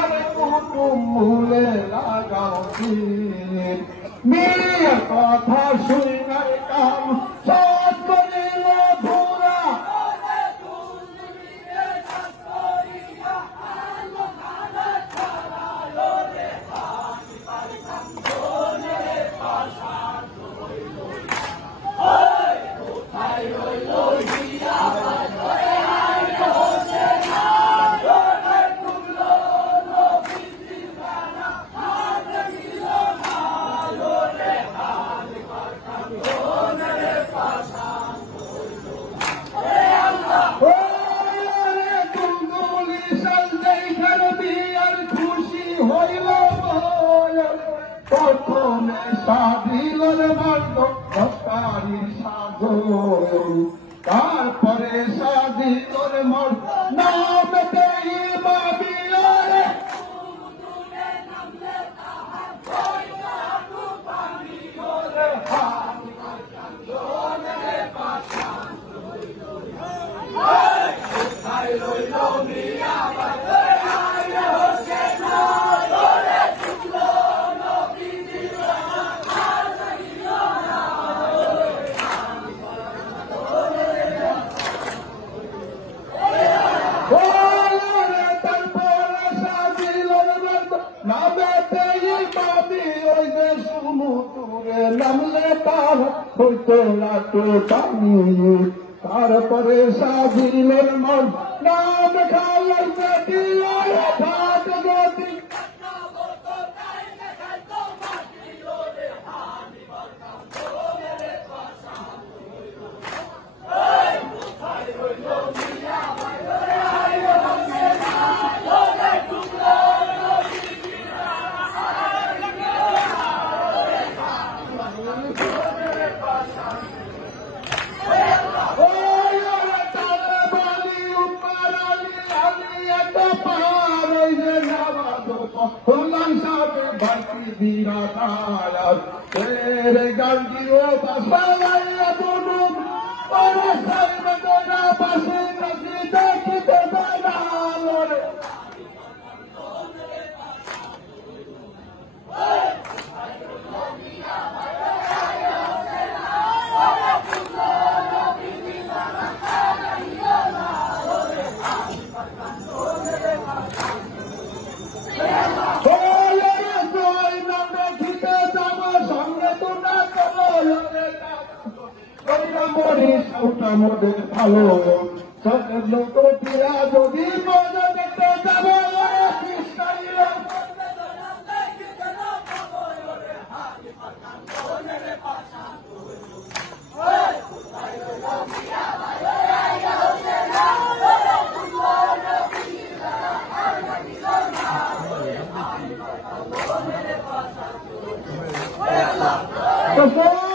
আর কুটুম মূলে লাগাও দিন মেয়ের কথা শুনার কাম সব করিল ভোরা প্রথমে সাধিলর মার্গ হকারির সাগর তারপরে সাধিলর মার্গ নামতে ইমামিয়ারে নামলে তার হইতো রাতো টানিয়ে তারপরে সাজিলের মন নাম খাইতে দিল ভাত গতি तेरे गंदियों बसाया दोनों और सब बदला बसे नदी देखते बना लोरे মোদের ভালো সকের লোক পিয়া যদি মজা দেখতে যাবো তো